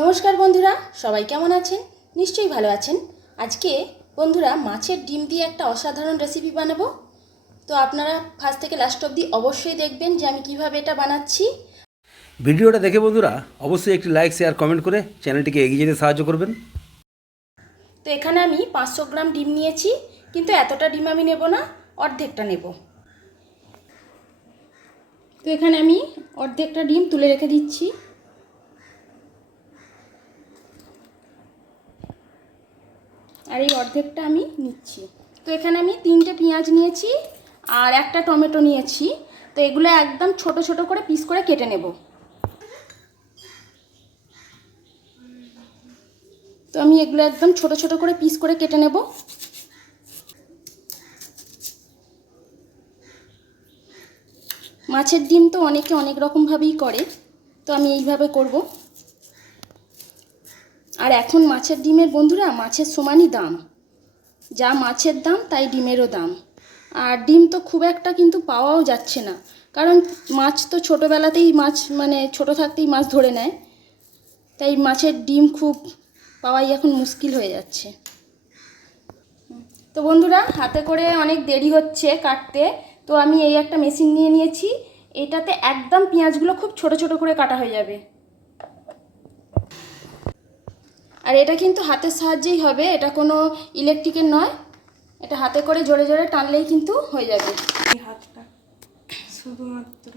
নমস্কার বন্ধুরা, সবাই কেমন আছেন? নিশ্চয়ই ভালো আছেন। আজকে বন্ধুরা মাছের ডিম দিয়ে একটা অসাধারণ রেসিপি বানাবো। তো আপনারা ফার্স্ট থেকে লাস্ট অবধি অবশ্যই দেখবেন যে আমি কিভাবে এটা বানাচ্ছি। ভিডিওটা দেখে বন্ধুরা অবশ্যই একটি লাইক শেয়ার কমেন্ট করে চ্যানেলটিকে এগিয়ে যেতে সাহায্য করবেন। তো এখানে আমি 500 গ্রাম ডিম নিয়েছি, কিন্তু এতটা ডিম আমি নেব না, অর্ধেকটা নেব। তো এখানে আমি অর্ধেকটা ডিম তুলে রেখে দিচ্ছি। আর এই অর্ধেকটা আমি নিচ্ছি। তো এখানে আমি 3টে পেঁয়াজ নিয়েছি আর একটা টমেটো নিয়েছি। তো এগুলো একদম ছোট ছোট করে পিস করে কেটে নেব। তো আমি এগুলো একদম ছোট ছোট করে পিস করে কেটে নেব। মাছের ডিম তো অনেকে অনেক রকমভাবেই করে, তো আমি এইভাবে করব। আর এখন মাছের ডিমের বন্ধুরা মাছের সমানই দাম, যা মাছের দাম তাই ডিমেরও দাম। আর ডিম তো খুব একটা কিন্তু পাওয়াও যাচ্ছে না, কারণ মাছ তো ছোটোবেলাতেই মাছ মানে ছোটো থাকতেই মাছ ধরে নেয়, তাই মাছের ডিম খুব পাওয়াই এখন মুশকিল হয়ে যাচ্ছে। তো বন্ধুরা হাতে করে অনেক দেরি হচ্ছে কাটতে, তো আমি এই একটা মেশিন নিয়ে নিয়েছি। এটাতে একদম পেঁয়াজগুলো খুব ছোট ছোট করে কাটা হয়ে যাবে। আর এটা কিন্তু হাতের সাহায্যেই হবে, এটা কোনো ইলেকট্রিকের নয়। এটা হাতে করে জোরে জোরে টানলেই কিন্তু হয়ে যাবে। এই হাতটা শুধুমাত্র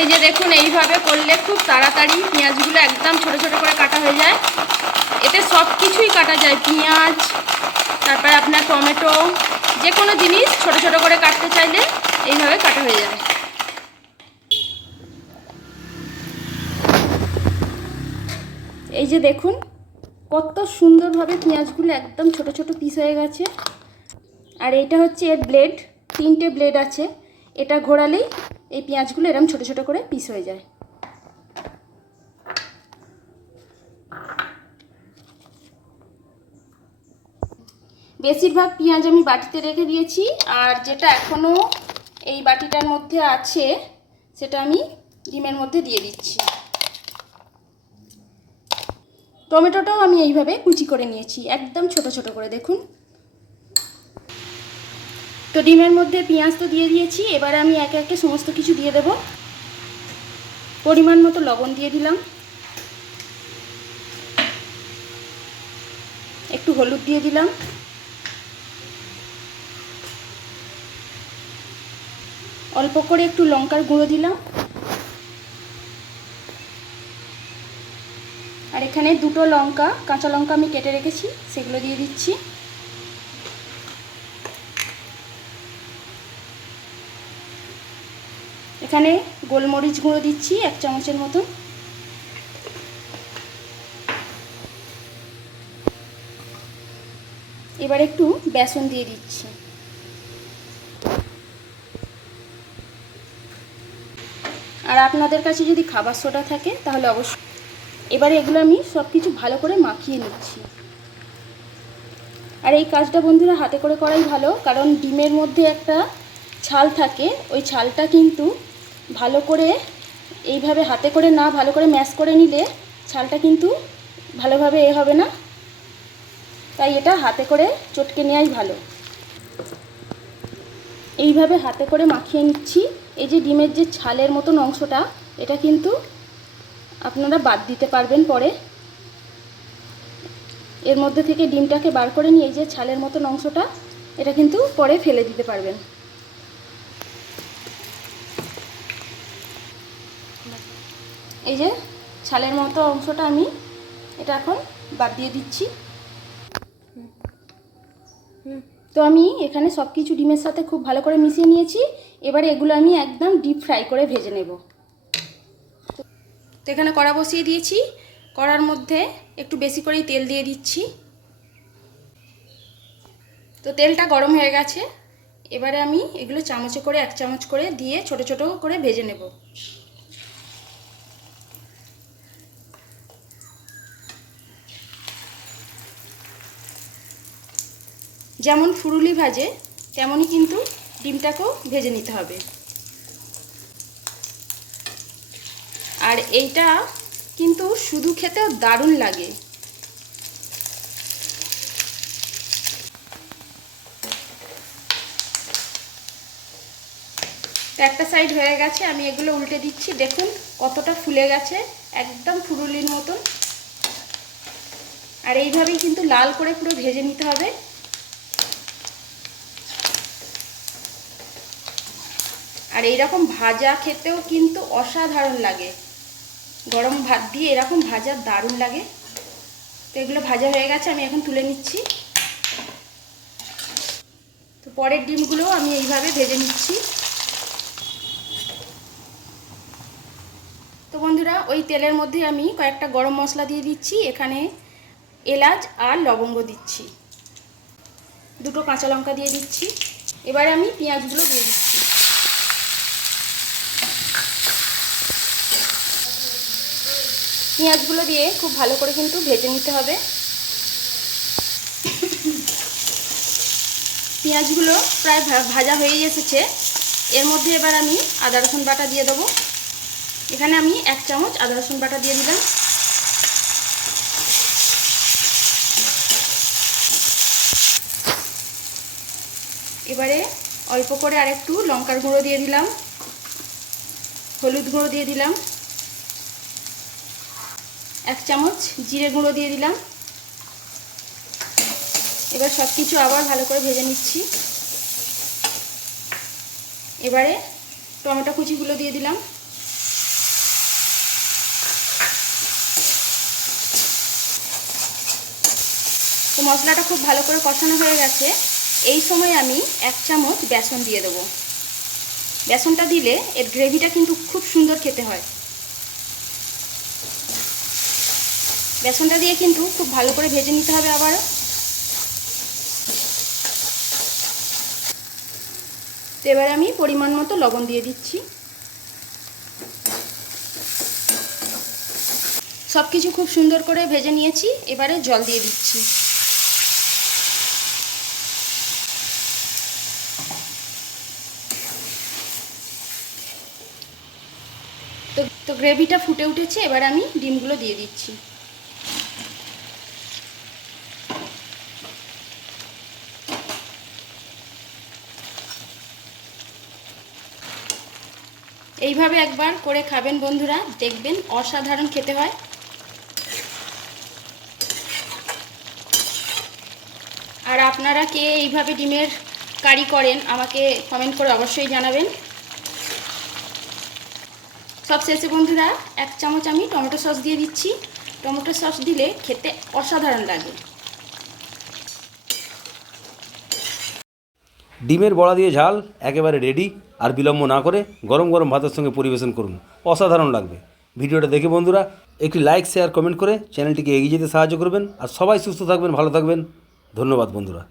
এই যে দেখুন, এইভাবে করলে খুব তাড়াতাড়ি পেঁয়াজগুলো একদম ছোট ছোট করে কাটা হয়ে যায়। এতে সব কিছুই কাটা যায়, পেঁয়াজ, তারপরে আপনার টমেটো, যে কোনো জিনিস ছোট ছোট করে কাটতে চাইলে এইভাবে কাটা হয়ে যায়। এই যে দেখুন কত সুন্দরভাবে পেঁয়াজগুলো একদম ছোট ছোট পিস হয়ে গেছে। আর এইটা হচ্ছে এর ব্লেড, 3টে ব্লেড আছে। এটা ঘোরালেই এই পেঁয়াজগুলো এরকম ছোট ছোট করে পিস হয়ে যায়। বেশিরভাগ পেঁয়াজ আমি বাটিতে রেখে দিয়েছি, আর যেটা এখনও এই বাটিটার মধ্যে আছে সেটা আমি ডিমের মধ্যে দিয়ে দিচ্ছি। টমেটোটাও আমি এইভাবে কুচি করে নিয়েছি, একদম ছোট ছোট করে, দেখুন। তো ডিমের মধ্যে পেঁয়াজ তো দিয়ে দিয়েছি, এবারে আমি একে একে সমস্ত কিছু দিয়ে দেব। পরিমাণ মতো লবণ দিয়ে দিলাম, একটু হলুদ দিয়ে দিলাম, অল্প করে একটু লঙ্কার গুঁড়ো দিলাম, আর এখানে 2টো লঙ্কা, কাঁচা লঙ্কা আমি কেটে রেখেছি, সেগুলো দিয়ে দিচ্ছি। এখানে গোলমরিচ গুঁড়ো দিচ্ছি 1 চামচের মতো। এবার একটু বেসন দিয়ে দিচ্ছি। আর আপনাদের কাছে যদি খাবার সোডা থাকে তাহলে অবশ্যই। এবারে এগুলো আমি সব কিছু ভালো করে মাখিয়ে নিচ্ছি। আর এই কাজটা বন্ধুরা হাতে করে করাই ভালো, কারণ ডিমের মধ্যে একটা ছাল থাকে, ওই ছালটা কিন্তু ভালো করে এইভাবে হাতে করে না ভালো করে ম্যাশ করে নিলে ছালটা কিন্তু ভালোভাবে হবে না, তাই এটা হাতে করে চটকে নেওয়াই ভালো। এইভাবে হাতে করে মাখিয়ে নিচ্ছি। এই যে ডিমের যে ছালের মতন অংশটা, এটা কিন্তু আপনারা বাদ দিতে পারবেন পরে। এর মধ্যে থেকে ডিমটাকে বার করে নিয়ে এই যে ছালের মতন অংশটা, এটা কিন্তু পরে ফেলে দিতে পারবেন। এই যে ছালের মতো অংশটা আমি এটা এখন বাদ দিয়ে দিচ্ছি। তো আমি এখানে সব কিছু ডিমের সাথে খুব ভালো করে মিশিয়ে নিয়েছি। এবারে এগুলো আমি একদম ডিপ ফ্রাই করে ভেজে নেব। তো এখানে কড়া বসিয়ে দিয়েছি, কড়ার মধ্যে একটু বেশি করেই তেল দিয়ে দিচ্ছি। তো তেলটা গরম হয়ে গেছে, এবারে আমি এগুলো চামচে করে 1 চামচ করে দিয়ে ছোট ছোট করে ভেজে নেব। যেমন ফুরুলি ভাজে তেমনই কিন্তু ডিমটাকেও ভেজে নিতে হবে। আর এইটা কিন্তু শুধু খেতেও দারুণ লাগে। তো একটা সাইড হয়ে গেছে, আমি এগুলো উল্টে দিচ্ছি। দেখুন কতটা ফুলে গেছে, একদম ফুলুলির মতন। আর এইভাবেই কিন্তু লাল করে পুরো ভেজে নিতে হবে। আর এইরকম ভাজা খেতেও কিন্তু অসাধারণ লাগে, গরম ভাত দিয়ে এরকম ভাজা দারুণ লাগে। তো এগুলো ভাজা হয়ে গেছে, আমি এখন তুলে নিচ্ছি। তো পরের ডিমগুলোও আমি এইভাবে ভেজে নিচ্ছি। তো বন্ধুরা, ওই তেলের মধ্যে আমি কয়েকটা গরম মশলা দিয়ে দিচ্ছি, এখানে এলাচ আর লবঙ্গ দিচ্ছি, দুটো কাঁচা লঙ্কা দিয়ে দিচ্ছি। এবারে আমি পেঁয়াজগুলো দিয়ে দিচ্ছি। পেঁয়াজগুলো দিয়ে খুব ভালো করে কিন্তু ভেজে নিতে হবে। পেঁয়াজগুলো প্রায় ভাজা হয়ে এসেছে। এর মধ্যে এবার আমি আদা রসুন বাটা দিয়ে দেবো। এখানে আমি 1 চামচ আদা রসুন বাটা দিয়ে দিলাম। এবারে অল্প করে আর একটু লঙ্কার গুঁড়ো দিয়ে দিলাম, হলুদ গুঁড়ো দিয়ে দিলাম, 1 চামচ জিরে গুঁড়ো দিয়ে দিলাম। এবার সব কিছু আবার ভালো করে ভেজে নিচ্ছি। এবারে টমেটো কুচিগুলো দিয়ে দিলাম। তো মশলাটা খুব ভালো করে কষানো হয়ে গেছে। এই সময় আমি 1 চামচ বেসন দিয়ে দেবো। বেসনটা দিলে এর গ্রেভিটা কিন্তু খুব সুন্দর খেতে হয়। বেসনটা দিয়ে কিন্তু খুব ভালো করে ভেজে নিতে হবে আবারও। তো এবার আমি পরিমাণ মতো লবণ দিয়ে দিচ্ছি। সব কিছু খুব সুন্দর করে ভেজে নিয়েছি, এবারে জল দিয়ে দিচ্ছি। তো গ্রেভিটা ফুটে উঠেছে, এবার আমি ডিমগুলো দিয়ে দিচ্ছি। এইভাবে একবার করে খাবেন বন্ধুরা, দেখবেন অসাধারণ খেতে হয়। আর আপনারা কে এইভাবে ডিমের কারি করেন আমাকে কমেন্ট করে অবশ্যই জানাবেন। সবশেষে বন্ধুরা 1 চামচ আমি টমেটো সস দিয়ে দিচ্ছি। টমেটো সস দিলে খেতে অসাধারণ লাগে। ডিমের বড়া দিয়ে ঝাল একেবারে রেডি। আর বিলম্ব না করে গরম গরম ভাতের সঙ্গে পরিবেশন করুন, অসাধারণ লাগবে। ভিডিওটা দেখে বন্ধুরা একটি লাইক শেয়ার কমেন্ট করে চ্যানেলটিকে এগিয়ে যেতে সাহায্য করবেন। আর সবাই সুস্থ থাকবেন, ভালো থাকবেন। ধন্যবাদ বন্ধুরা।